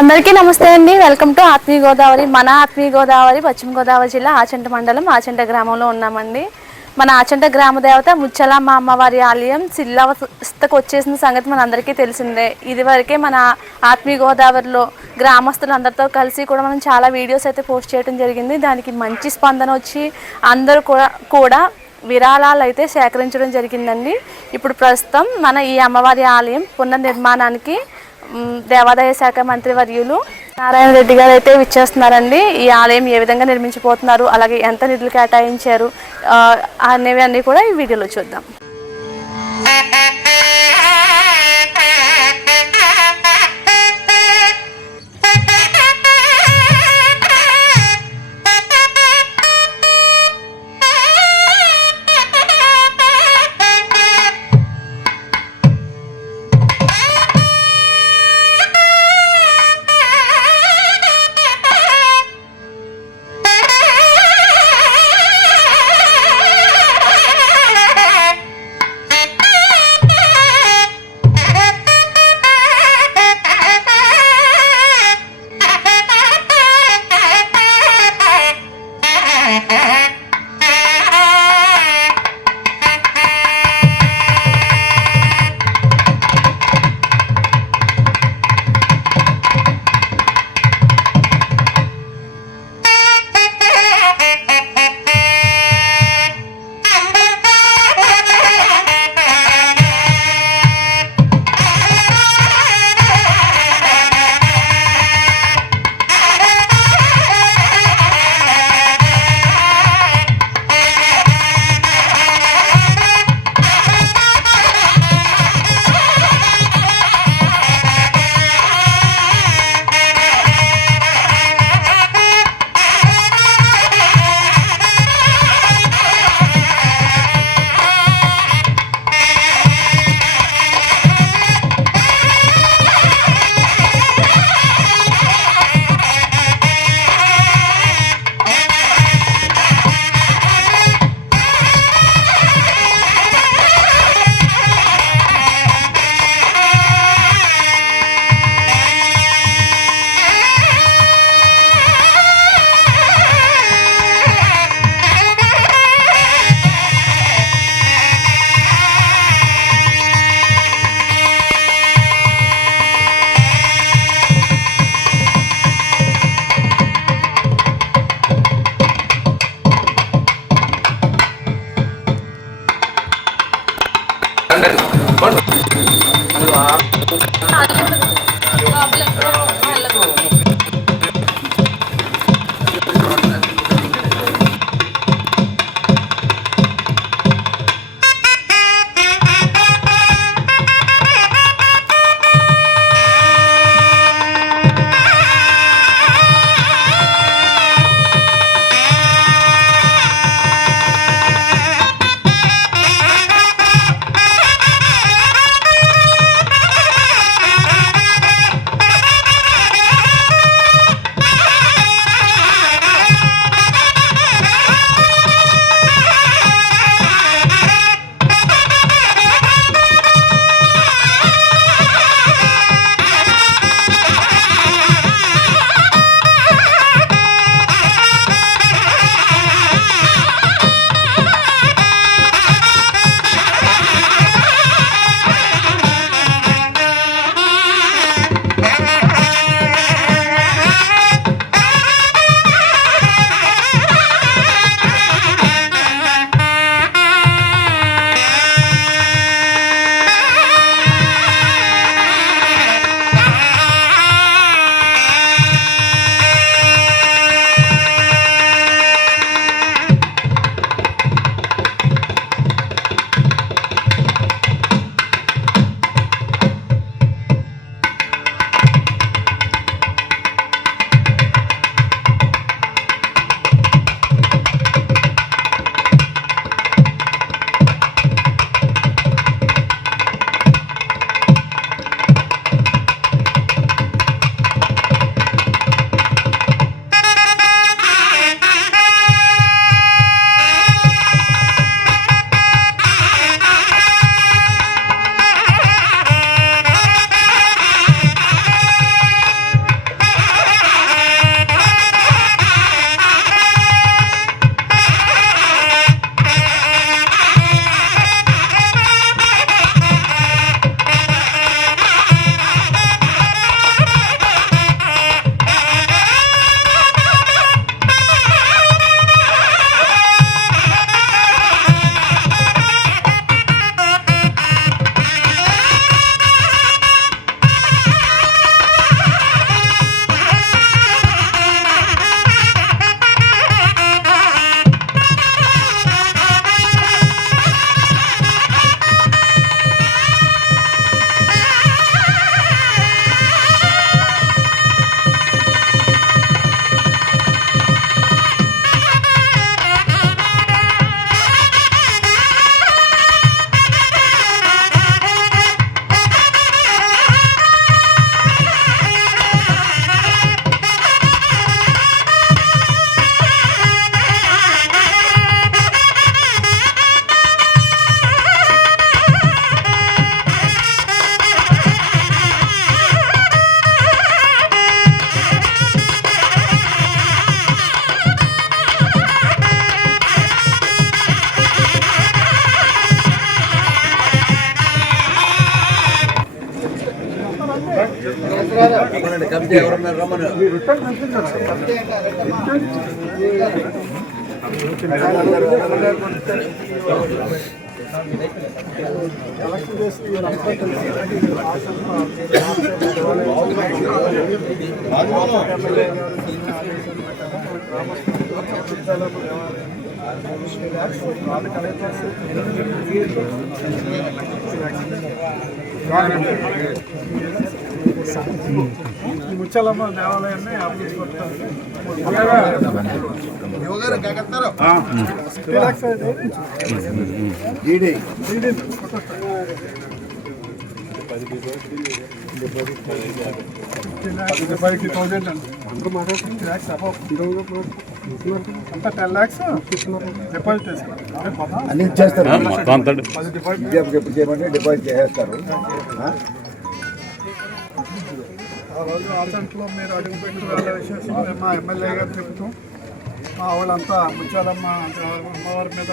అందరికీ నమస్తే అండి. వెల్కమ్ టు ఆత్మీయ గోదావరి. మన ఆత్మీయ గోదావరి పశ్చిమ గోదావరి జిల్లా ఆచంట మండలం ఆచంట గ్రామంలో ఉన్నామండి. మన ఆచంట గ్రామ దేవత ముచ్చల మా అమ్మవారి ఆలయం శిలావస్థకు వచ్చేసిన సంగతి మన అందరికీ తెలిసిందే. ఇదివరకే మన ఆత్మీయ గోదావరిలో గ్రామస్తులందరితో కలిసి కూడా మనం చాలా వీడియోస్ అయితే పోస్ట్ చేయడం జరిగింది. దానికి మంచి స్పందన వచ్చి అందరూ కూడా విరాళాలు అయితే సేకరించడం జరిగిందండి. ఇప్పుడు ప్రస్తుతం మన ఈ అమ్మవారి ఆలయం పునర్నిర్మాణానికి దేవాదాయ శాఖ మంత్రి వర్యులు నారాయణ రెడ్డి గారు అయితే విచ్చేస్తున్నారండి. ఈ ఆలయం ఏ విధంగా నిర్మించబోతున్నారు, అలాగే ఎంత నిధులు కేటాయించారు అనేవి అన్నీ కూడా ఈ వీడియోలో చూద్దాం. రమ్మనండి, కమిటీ ఎవరన్నారు రమ్మను. ముచ్చాలమ్మ దేవాలయాన్ని అన్ని ఇచ్చేస్తారు, ఎప్పుడు చేయమంటే డిపాజిట్ చేసేస్తారు. ఆ రోజు ఆచంట్లో మీరు అడుగుపెట్టి వాళ్ళ విశేషం మా ఎమ్మెల్యే గారు చెబుతూ మా వాళ్ళంతా ముత్యాలమ్మ అమ్మవారి మీద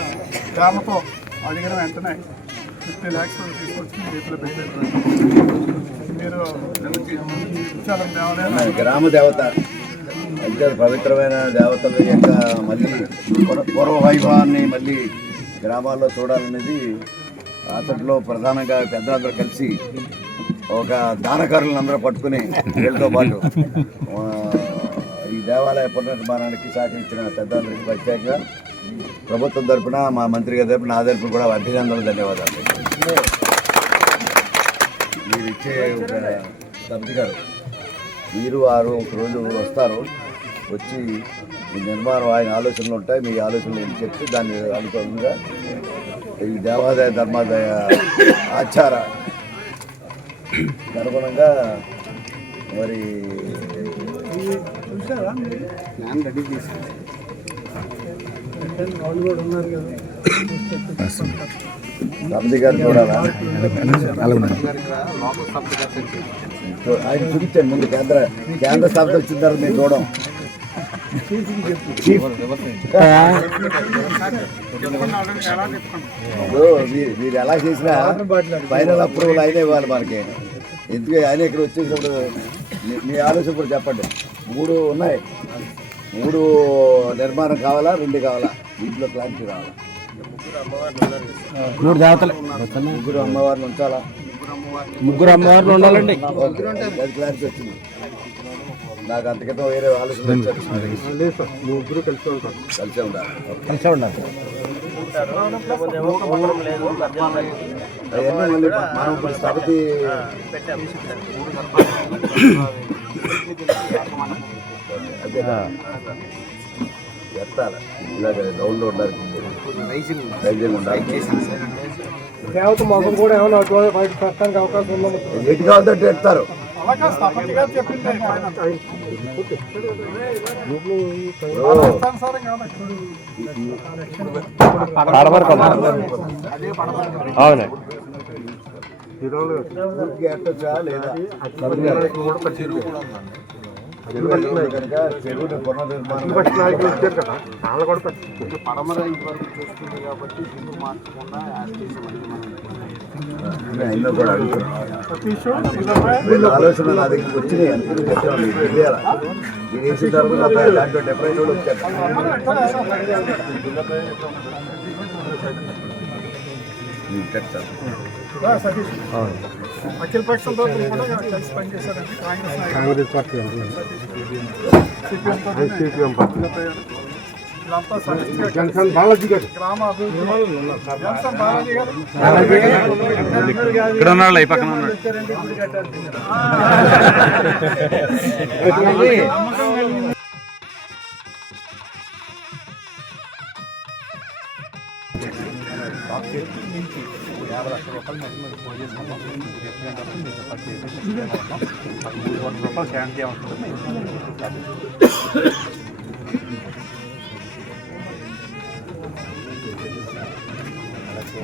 ప్రేమతో అడిగిన వెంటనే 50 lakhs తీసుకొచ్చి చేతిలో పెట్టారు. మీరు ముత్యాలమ్మ దేవాలయం గ్రామ దేవత అంటే పవిత్రమైన దేవతల యొక్క మళ్ళీ పూర్వ వైభవాన్ని మళ్ళీ గ్రామాల్లో చూడాలనేది ఆచంట్లో ప్రధానంగా పెద్దలందరూ కలిసి ఒక దానకారులను అందరూ పట్టుకుని వీళ్ళతో పాటు ఈ దేవాలయ పునర్నిర్మాణానికి సహకరించిన పెద్దలందరికీ ప్రత్యేకంగా ప్రభుత్వం తరఫున మా మంత్రి గారి తరఫున నా తరఫున కూడా అభినందనలు, ధన్యవాదాలు. మీరు ఇచ్చే ఒక సబ్జి గారు మీరు ఒక రోజు వస్తారు, వచ్చి ఈ నిర్మాణం ఆయన ఆలోచనలు ఉంటాయి, మీ ఆలోచనలు ఏం చెప్తే దాన్ని అనుకూలంగా ఈ దేవాదాయ ధర్మాదాయ ఆచార అనుగుణంగా మరి రెడీ చేసి వాళ్ళు కూడా ఉన్నారు కదా సబ్జి గారు చూడాలా ఆయన చూపించండి ముందు కేంద్ర సభ వచ్చిన తర్వాత మేము చూడం. మీరు ఎలా చేసినా ఫైనల్ అప్రూవల్ అయినా ఇవ్వాలి మనకి. ఎందుకు ఆయన ఇక్కడ వచ్చేసినప్పుడు మీ ఆలోచన కూడా చెప్పండి. 3 ఉన్నాయి, 3 నిర్మాణం కావాలా, 2 కావాలా, వీటిలో క్లారిటీ రావాలా. 3 దేవతలు, 3 అమ్మవారిని ఉంచాలా, 3 అమ్మవార్లు ఉండాలండి. అది క్లారిటీ వచ్చింది నాకు. అంతకితో వేరే ఆలోచన కలిసే ఉండాలి. అవన్నీ మళ్ళీ మనం ఇప్పుడు స్థపతి ఎత్తాలి, ఇలాగ రౌండ్లో ఉండాలి, రైజింగ్ ఉండాలి. దేవత మొఖం కూడా ఏమైనా బయట పెట్టడానికి అవకాశం ఉందా? ఎటు కావాలంటే ఎత్తారు. ఎట్టొచ్చా లేదా చెరువుని పునర్నిర్మాణం పడమర వరకు చూస్తుంది కాబట్టి ఇల్లు మార్చకుండా ఎన్నో కూడా అడుగుతున్నాను. ఆలోచన నా దగ్గరికి వచ్చినాయి, అందుకని చెప్పాను మీకు తెలియాలి. మీరు వేసిన తర్వాత దాంట్లో 70 రోజులు వచ్చారు. అఖిల పక్షంతో కూడా కలిసి పనిచేశారండి. కాంగ్రెస్ పార్టీ సిపిఎం పార్టీ జన్సన్ బాలాజీ గారు, గ్రామ అభివృద్ధి జన్సన్ బాలాజీ గారు ఇక్కడ ఉన్నాడు, ఈ పక్కన ఉన్నాడు.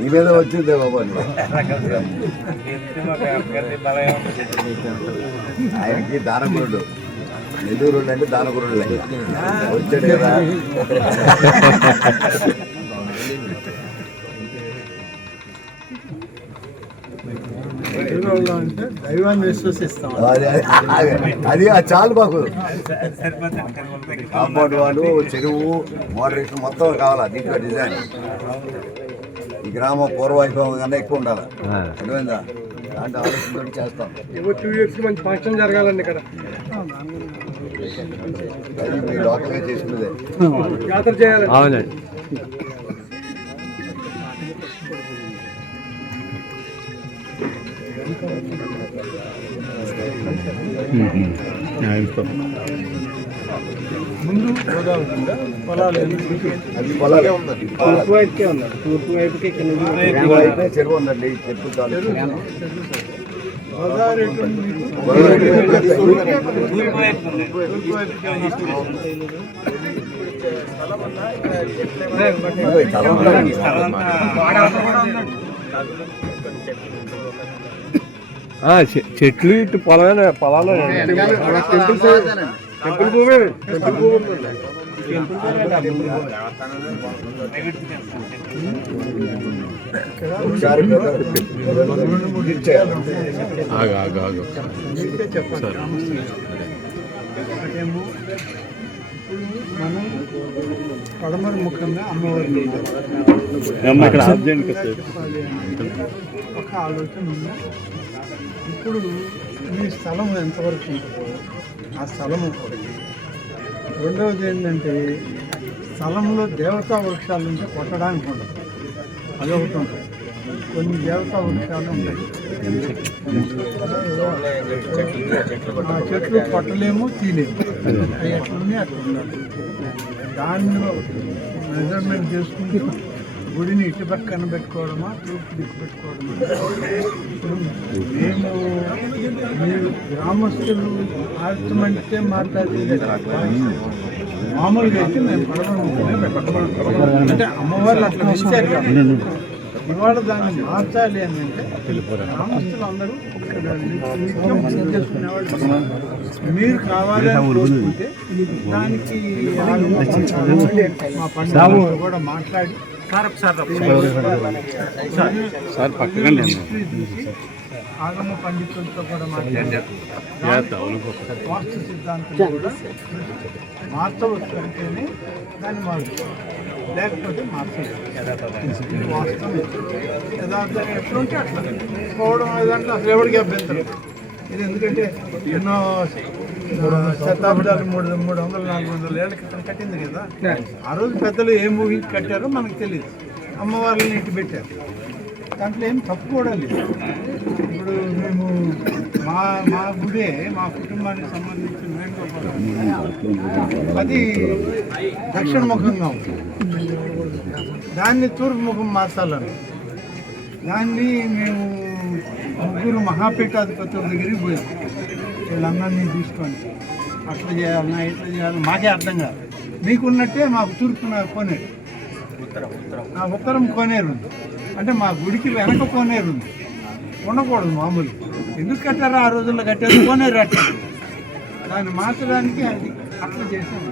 ఈ మీద వచ్చిందే బాబా, ఆయనకి దానగురుడు, నెల్లూరు అంటే దానగురుడు వచ్చాడు కదా. దైవంలో అంటే దైవాన్ని విశ్వసిస్తాం. అది చాలు మాకు. కాంపౌండ్ వాళ్ళు, చెరువు, మోడరేషన్ మొత్తం కావాలా దీంట్లో డిజైన్. ఈ గ్రామం పూర్వవైభవం కన్నా ఎక్కువ ఉండాలి. అర్థమైందా? దాంట్లో ఆలోచనతో చేస్తాం. 2 years మంచి ఫంక్షన్ జరగాలండి ఇక్కడ. అది మీ లోకల్గా చేసుకునేదే. జాతర చేయాలి. అవునండి. ముందు గోదావరి ఉందా? పొలాలు అది పొలాలే ఉందండి. తూర్పు వైపుకే ఉన్నారు. తూర్పు వైపుకి ఇక్కడ నుంచి అయితే చెరువు ఉందండి. చెరువు చాలు. గోదావరి ఎటు ఉంది మీకు? చెట్లు ఇటు పొలాలు టెంపుల్ భూమి. టెంపుల్ భూమి ఒకసారి చెప్పండి. మనం పడమర ముఖంగా అమ్మవారిని ఒక ఆలోచన ఉంది. ఇప్పుడు మీ స్థలం ఎంతవరకు ఉంటుందో ఆ స్థలం ఒకటి. రెండవది ఏంటంటే స్థలంలో దేవతా వృక్షాలు ఉంటే కొట్టడానికి ఉండదు. అదొకటి ఉంటుంది. కొన్ని దేవతా వృక్షాలు ఉంటాయి. ఆ చెట్లు కొట్టలేము, తీలేము. అవి ఎట్లున్నాయి అట్లా ఉండాలి. దానిలో మెజర్మెంట్ చేసుకుంటూ గుడిని ఇటు పక్కన పెట్టుకోవడమా, తూర్పు దిక్కు పెట్టుకోవడమా. ఇప్పుడు మేము మీరు గ్రామస్తులు మార్చమంటే మాట్లాడేది. మామూలుగా అయితే మేము పడమనే పెట్టడం అంటే అమ్మవారు అట్లా ఇచ్చారు కాబట్టి ఇవాళ దాన్ని మార్చాలి అని అంటే గ్రామస్తులు అందరూ నిత్యం పూజ చేసుకునేవాళ్ళు. మీరు కావాలని కోరుకుంటే దానికి మా పండుగ కూడా మాట్లాడి ఆగమ పండితులతో కూడా మాట్లాడి వాస్తు సిద్ధాంతం కూడా మార్చవచ్చు అంటేనే దాన్ని మార్చు, లేకపోతే మార్చలేదు. వాస్తవం యథార్థంగా ఎట్లుంటే అట్లా పోవడం ఏదంటే అసలు ఎవరికి అభ్యంతరం. ఇది ఎందుకంటే ఎన్నో శతాబ్దాలు 300-400 ఏళ్ళ క్రితం కట్టింది కదా. ఆ రోజు పెద్దలు ఏం ఊహించి కట్టారో మనకు తెలియదు. అమ్మవారిని ఇటు పెట్టారు. దాంట్లో ఏం తప్పు కూడా లేదు. ఇప్పుడు మేము మా గుడే మా కుటుంబానికి సంబంధించిన వేణుగోపాల అది దక్షిణ ముఖంగా ఉంటుంది. దాన్ని తూర్పు ముఖం మార్చాలని దాన్ని మేము 3 మహాపీఠాధిపతుల దగ్గరికి పోయాం. వీళ్ళందరినీ తీసుకొని అట్లా చేయాలన్నా ఇట్లా చేయాలి మాకే అర్థం కాదు. మీకున్నట్టే మాకు తూర్పున కోనేరు, ఉత్తరం కోనేరు ఉంది. అంటే మా గుడికి వెనక కోనేరు ఉంది. ఉండకూడదు మామూలు. ఎందుకు కట్టారో ఆ రోజుల్లో కట్టారు, కోనేరు కట్టారు. దాన్ని మార్చడానికి అది అట్లా చేసాము.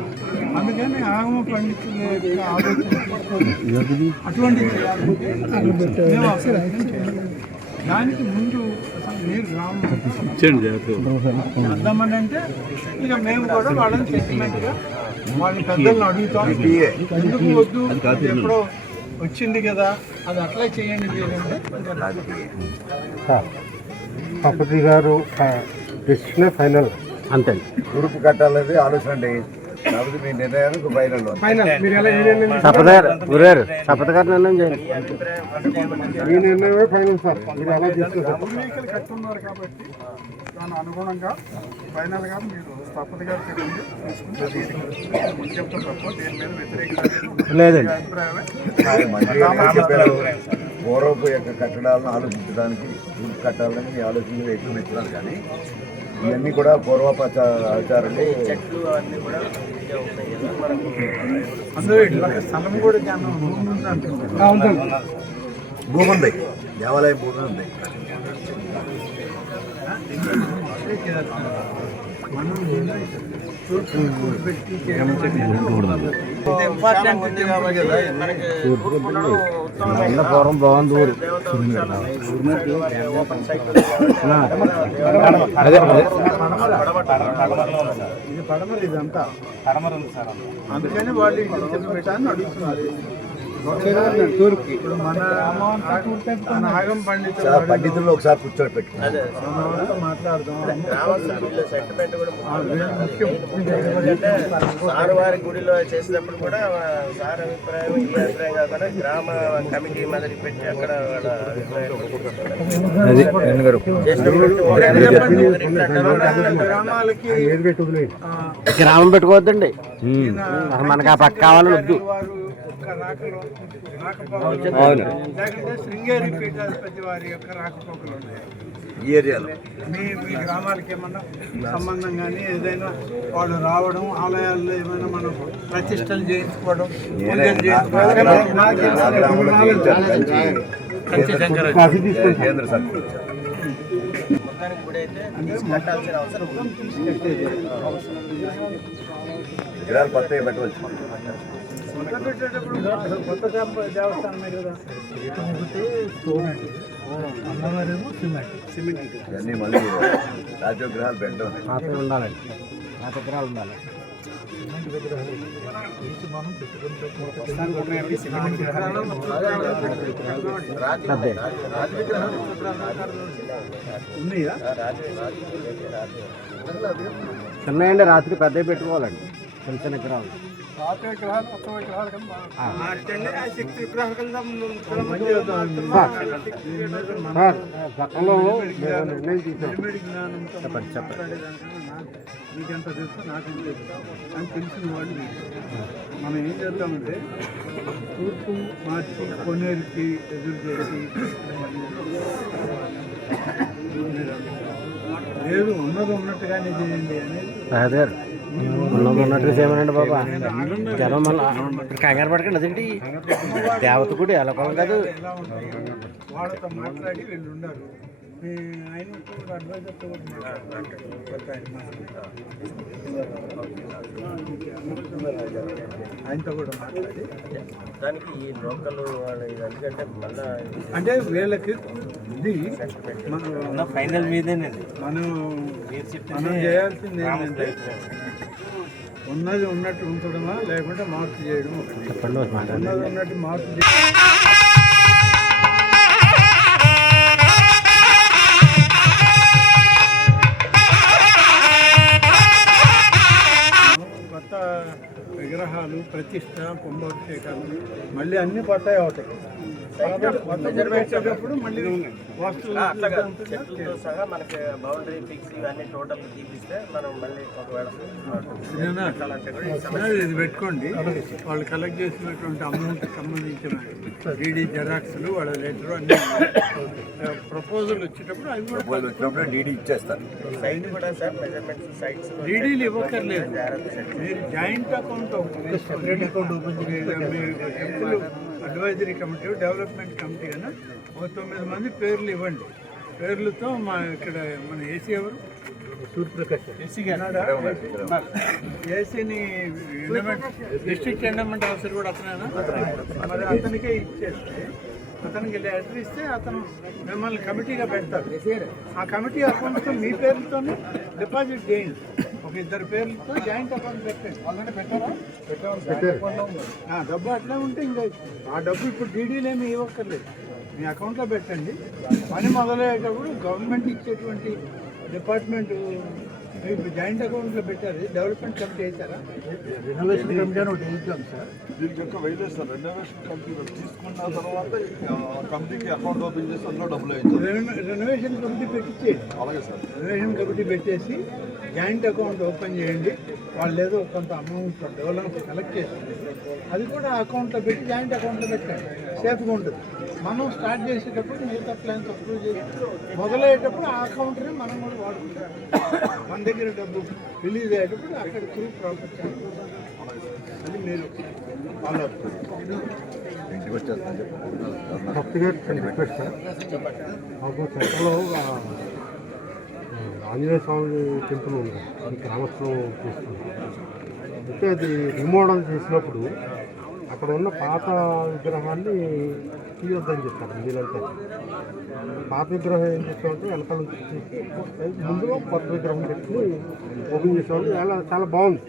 అందుకని ఆగమ పండితుల యొక్క ఆలోచన తీసుకొని అటువంటివి చేయాలంటే మేము దానికి ముందు అసలు మీరు చేద్దామని అంటే ఇక మేము కూడా వాళ్ళని సెంటిమెంట్గా వాళ్ళ పెద్దలను అడుగుతాం. ఎందుకు వద్దు, ఎప్పుడో వచ్చింది కదా అది అట్లా చేయండి లేదంటే సపతి గారు డెసిషన్ ఫైనల్ అంతే. తూర్పు కట్టాలనేది ఆలోచన అండి. కాబట్టి మీ నిర్ణయానికి ఫైనల్. సపతి గారు నిర్ణయం చేయాలి. మీ నిర్ణయమే ఫైనల్ సార్. మీరు అలా చేస్తారు. పూర్వీకులు కట్టున్నారు కాబట్టి దాని అనుగుణంగా ఫైనల్గా మీరు స్థపతి గారు చెప్పండి చెప్తా తప్ప దీని మీద వ్యతిరేకంగా లేదండి. అభిప్రాయమే. పూర్వపు యొక్క కట్టడాలను ఆలోచించడానికి తూర్పు కట్టాలని ఆలోచన ఎక్కువ ఇచ్చినారు. కానీ ఇవన్నీ కూడా పూర్వపచ ఆచారాలు. అందులో ఇట్లా స్థలం కూడా జ్ఞానం భూమి ఉంది, దేవాలయం భూమి ఉంది. మనం పెట్టి ఇంపార్టెంట్ పూర్వం బాగుంది ఊరు. ఇది పడమర, ఇదంతా అందుకని వాళ్ళు ఇంటికి పెట్టాలని అడుగుతున్నారు. ఇప్పుడు మన నాగం పండితులు ఒకసారి కూర్చొని పెట్టి మాట్లాడదాం. సార్ వారి గుడిలో చేసినప్పుడు కూడా సార్ అభిప్రాయం ఈ అభిప్రాయం కాకుండా గ్రామ కమిటీ మొదలు పెట్టి అక్కడ వాళ్ళ అభిప్రాయం గ్రామాలకి గ్రామం పెట్టుకోవద్దండి, మనకు ఆ పక్క కావాలని వద్దు. లేకపోతే శృంగేరి పీఠాధిపతి వారి యొక్క రాకపోకలు ఉన్నాయి ఈ ఏరియాలో. మీ గ్రామాలకి ఏమన్నా సంబంధం కానీ ఏదైనా వాళ్ళు రావడం, ఆలయాల్లో ఏమైనా మనం ప్రతిష్టలు చేయించుకోవడం, పూజలు చేయించుకోవడం. కేంద్ర సర్కిల్ మొత్తానికి గుడి అయితే కట్టాల్సిన అవసరం ఉంది. విగ్రహాలు కొత్తగా పెట్టవచ్చు. పెట్టేటప్పుడు కొత్త దేవస్థానమే కదా, అమ్మవారేమో సిమెంట్ ఇవన్నీ మళ్ళీ రాజవిగ్రహాలు పెట్టడం ఉండాలండి, విగ్రహాలు ఉండాలి. చిన్నయండి, రాత్రి పెద్దవి పెట్టుకోవాలండి, చిన్న చిన్న విగ్రహాలు. పాత విగ్రహాలు, కొత్త విగ్రహాలు కన్నా శక్తి విగ్రహాలు కన్నా పక్కలో నిర్ణయం తీసాం. చెప్పండి. మీకెంత తెలుసు, నాకెంత తెలుసు అని తెలిసిన వాళ్ళు మనం ఏం చేద్దామంటే తూర్పు మార్చి కొనేరుకి ఎదురు చేసి లేదు ఉన్నది ఉన్నట్టుగానే చేయండి అనేది. అదే ఉన్నట్టు చేయమనండి బాబా, జనం మళ్ళీ కంగారు పడకండి. అదేంటి దేవత కూడా ఎలా కొలం కాదు. ఎలా ఉంటాయి వాళ్ళతో మాట్లాడి వీళ్ళు ఉన్నారు. ఆయన అడ్వైజర్తో కూడా ఆయనతో కూడా మాట్లాడి దానికి ఈ లోకల్ వాళ్ళు ఎందుకంటే మళ్ళా అంటే వీళ్ళకి ఇది ఫైనల్ మీదేనండి. మనం చేయాల్సింది ఏంటంటే ఉన్నది ఉన్నట్టు ఉంచడమా లేకుంటే మార్పు చేయడం ఒకటి. ఉన్నది ఉన్నట్టు మార్పు కొత్త విగ్రహాలు, ప్రతిష్ట, కుంభాభిషేకాలు మళ్ళీ అన్ని కొత్తవి అవుతాయి. పెట్టేటప్పుడు మళ్ళీ చెట్లతో సహా మనకి బౌండరీ ఫిక్స్ ఇవన్నీ టోటల్ తీపిస్తే మనం మళ్ళీ ఒకవేళ ఇది పెట్టుకోండి. వాళ్ళు కలెక్ట్ చేసినటువంటి అమౌంట్ సంబంధించిన డీడీ జెరాక్స్లు, వాళ్ళ లెటర్ అన్ని ప్రపోజల్ వచ్చేటప్పుడు అవి కూడా డీడీ ఇచ్చేస్తారు. సైట్ కూడా సార్ మెజర్మెంట్స్ సైట్స్ డీడీలు ఇవ్వక్కర్లేదు. మీరు joint account separate account open చేయాలి. మీరు temple advisory committee, development committee అయినా ఒక 9 మంది పేర్లు ఇవ్వండి. పేర్లతో మా ఇక్కడ మన ఏసీ ఎవరు, సూర్యప్రకాష్ ఏసీ ఏసీని డిస్ట్రిక్ట్ ఎండోమెంట్ ఆఫీసర్ కూడా అతనేనా, మరి అతనికే ఇచ్చేస్తే అతనికి లెటర్ ఇస్తే అతను మిమ్మల్ని కమిటీగా పెడతారు. ఆ కమిటీ అకౌంట్తో మీ పేర్లతోనే డిపాజిట్ చేయండి. ఒక 2 పేర్లతో జాయింట్ అకౌంట్ పెట్టండి. ఆల్రెడీ పెట్టారా? డబ్బు అట్లా ఉంటే ఇంకా ఆ డబ్బు ఇప్పుడు డీడీలు ఏమి ఇవ్వక్కర్లేదు, మీ అకౌంట్లో పెట్టండి. పని మొదలయ్యేటప్పుడు గవర్నమెంట్ ఇచ్చేటువంటి డిపార్ట్మెంట్ మీకు జాయింట్ అకౌంట్లో పెట్టారు. డెవలప్మెంట్ కమిటీ వేసారా? రెనోవేషన్ కమిటీ అని ఒకటి వేసాం సార్. దీనికి యొక్క వైలేజ్ సార్, రెనోవేషన్ కమిటీ తీసుకున్న తర్వాత కమిటీకి అకౌంట్ ఓపెన్ చేసి అందులో డబ్బులు అవుతుంది. రెనోవేషన్ కమిటీ పెట్టించేయండి. అలాగే సార్, రెనోవేషన్ కమిటీ పెట్టేసి జాయింట్ అకౌంట్ ఓపెన్ చేయండి. వాళ్ళు ఏదో కొంత అమౌంట్ డెవలప్ కలెక్ట్ చేస్తుంది, అది కూడా అకౌంట్లో పెట్టి జాయింట్ అకౌంట్లో పెట్టండి, సేఫ్గా ఉంటుంది. మనం స్టార్ట్ చేసేటప్పుడు మిగతా ప్లాన్స్ అప్రూవ్ చేసి మొదలయ్యేటప్పుడు ఆ అకౌంట్ని మనం కూడా వాడుకుంటాం. మన దగ్గర డబ్బు రిలీజ్ అయ్యేటప్పుడు అక్కడ త్రూ ప్రాఫిట్ అది మీరు ఫాలో అప్. ఇంటికి వచ్చేస్తాను రిక్వెస్ట్ సార్, మాకు సెంటర్లో ఆంజనేయ స్వామి టెంపుల్ ఉంది, అది గ్రామస్తులు చూస్తున్నాం. అయితే అది రిమోడల్ చేసినప్పుడు అక్కడ ఉన్న పాత విగ్రహాన్ని తీయొద్దని చెప్తారు వీళ్ళంతా. పాత విగ్రహం ఏం చేస్తామంటే వెనకాల నుంచి తీసి ముందులో కొత్త విగ్రహం పెట్టుకుని ఓపెన్ చేసామంటే చాలా బాగుంది.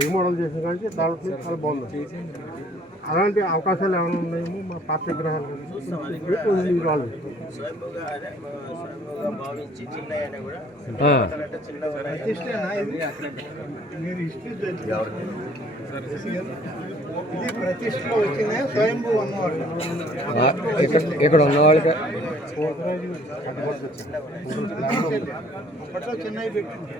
రీమోడల్ చేసిన కానీ డెవలప్మెంట్ చాలా బాగుంది. అలాంటి అవకాశాలు ఏమైనా ఉన్నాయేమో మా పాత విగ్రహాలు వాళ్ళు భావించి చిన్నయ్యనే కూడా మీరు హిస్టరీ ఇది ప్రతిష్టలో వచ్చిన స్వయంభూ అన్నవాళ్ళు ఇక్కడ ఉన్న వాళ్ళకి అప్పట్లో చిన్నవి పెట్టింది.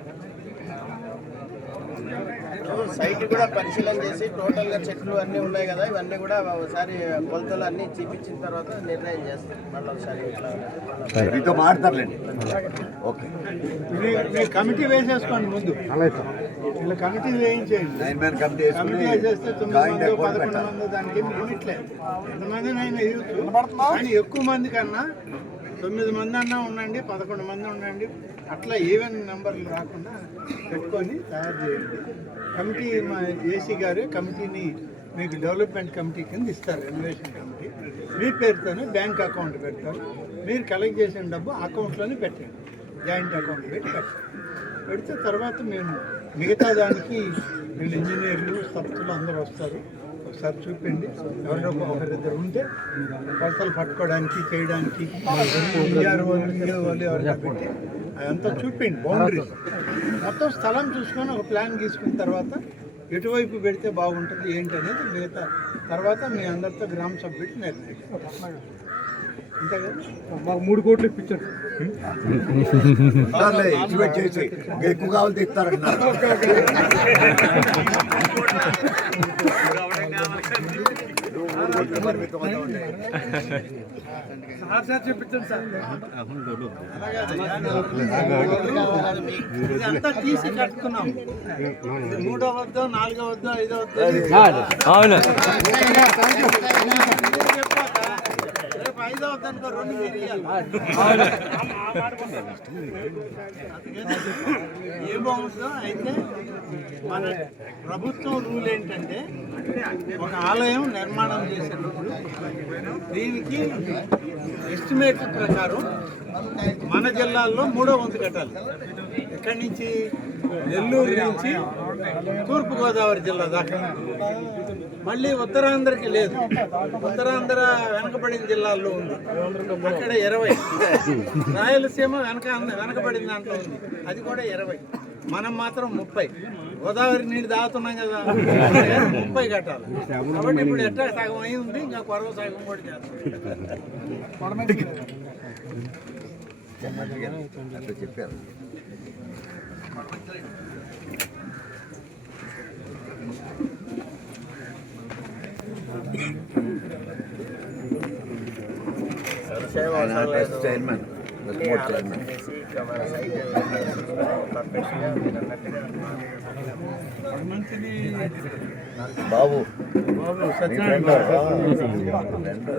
సైట్ కూడా పరిశీలన చేసి టోటల్ గా చెట్లు అన్నీ ఉన్నాయి కదా, ఇవన్నీ కూడా ఒకసారి కొలతలు అన్ని చూపించిన తర్వాత నిర్ణయం చేస్తారు. మళ్ళీ ఒకసారి మీతో మాట్లాడతారులేండి. ఓకే, మీ కమిటీ వేసేసుకోండి ముందు. ఇలా కమిటీ వేయించేయండి. 9 man కమిటీ కమిటీ వేసేస్తే 9 మంది 11 మంది దానికి లిమిట్ లేదు. ఎంతమంది అయినా ఇవ్వచ్చు, కానీ ఎక్కువ మంది కన్నా 9 మంది అన్నా ఉండండి, 11 మంది ఉండండి, అట్లా ఈవెన్ నెంబర్లు రాకుండా పెట్టుకొని తయారు చేయండి. కమిటీ మా ఏసీ గారు కమిటీని మీకు డెవలప్మెంట్ కమిటీ కింద ఇస్తారు, రెనోవేషన్ కమిటీ. మీ పేరుతోనే బ్యాంక్ అకౌంట్ పెడతారు. మీరు కలెక్ట్ చేసిన డబ్బు అకౌంట్లోనే పెట్టండి, జాయింట్ అకౌంట్ పెడితే తర్వాత మేము మిగతా దానికి వీళ్ళు ఇంజనీర్లు సబ్తులు అందరూ వస్తారు. ఒకసారి చూపిండి, ఎవరో ఒకరిద్దరు ఉంటే కొలతలు పట్టుకోవడానికి చేయడానికి వాళ్ళు ఎవరైనా పెట్టి అదంతా చూపిండి. బౌండరీస్ మొత్తం స్థలం చూసుకొని ఒక ప్లాన్ గీసుకున్న తర్వాత ఎటువైపు పెడితే బాగుంటుంది ఏంటి అనేది మిగతా తర్వాత మీ అందరితో గ్రామ సభ్యులు నిర్ణయిస్తారు. అంతే కదా, మాకు 3 కోట్లు ఇప్పించారు. చేసి ఎక్కువ కావాలి ఇస్తారంటున్నారు. ఇదంతా తీసి కట్టుకున్నాం. 3వ వద్ద 4వ వద్ద 5వ వద్ద రేపు 5వ వద్ద అనుకో 2 ఏమవుతుందో. అయితే మన ప్రభుత్వం రూల్ ఏంటంటే ఒక ఆలయం నిర్మాణం చేసేటప్పుడు దీనికి ఎస్టిమేట్ ప్రకారం మన జిల్లాల్లో 3వ వంతు కట్టాలి. ఇక్కడి నుంచి నెల్లూరు నుంచి తూర్పుగోదావరి జిల్లా దాకా. మళ్ళీ ఉత్తరాంధ్రకి లేదు, ఉత్తరాంధ్ర వెనకబడిన జిల్లాల్లో ఉంది, అక్కడ 20. రాయలసీమ వెనకబడిన దాంట్లో ఉంది, అది కూడా 20. మనం మాత్రం 30. గోదావరి నీళ్ళు దాగుతున్నాం కదా, 30 కట్టాలి. కాబట్టి ఇప్పుడు ఎట్లా సగం అయి ఉంది, ఇంకా కొరవ సగం కూడా చేస్తాం. చెప్పారు. చైర్మన్ బాబు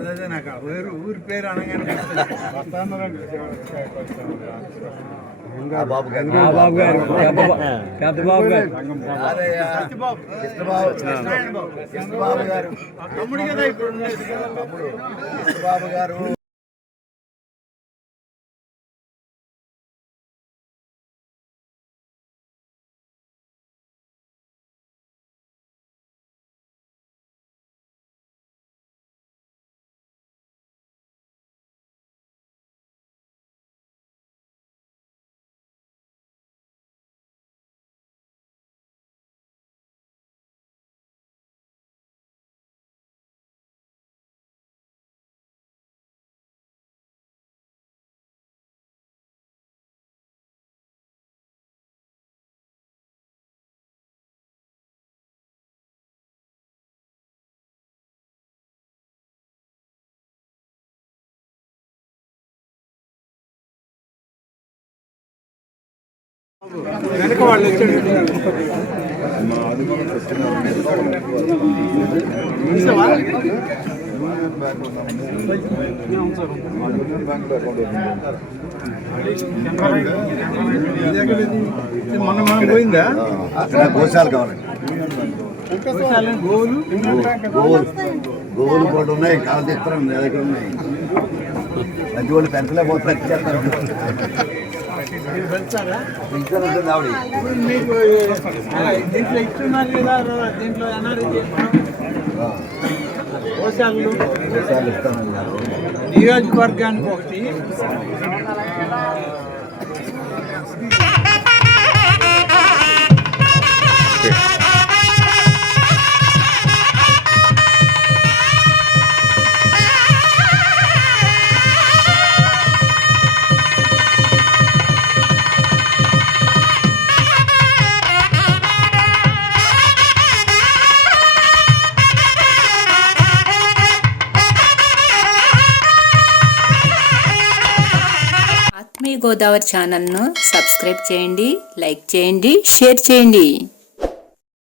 అదే నాకు ఊరి పేరు అనగానే బాబు గారు కృష్ణబాబు గారు తమ్ముడు కదా ఇప్పుడు కృష్ణబాబు గారు వెనక వాళ్ళు వచ్చాడు. మొన్న మనం పోయిందా? గోశాల కావాలండి. గోవులు కూడా ఉన్నాయి, కాలు తెస్తాం నా దగ్గర ఉన్నాయి. అది వాళ్ళు పెంచలేకపోతారు, ఉంటుంది ఆవిడ. దీంట్లో ఇస్తున్నారు కదా, దీంట్లో ఇస్తానన్నారు. నియోజకవర్గానికి ఒకటి ఆత్మీయ గోదావరి ఛానల్ను సబ్స్క్రైబ్ చేయండి, లైక్ చేయండి, షేర్ చేయండి.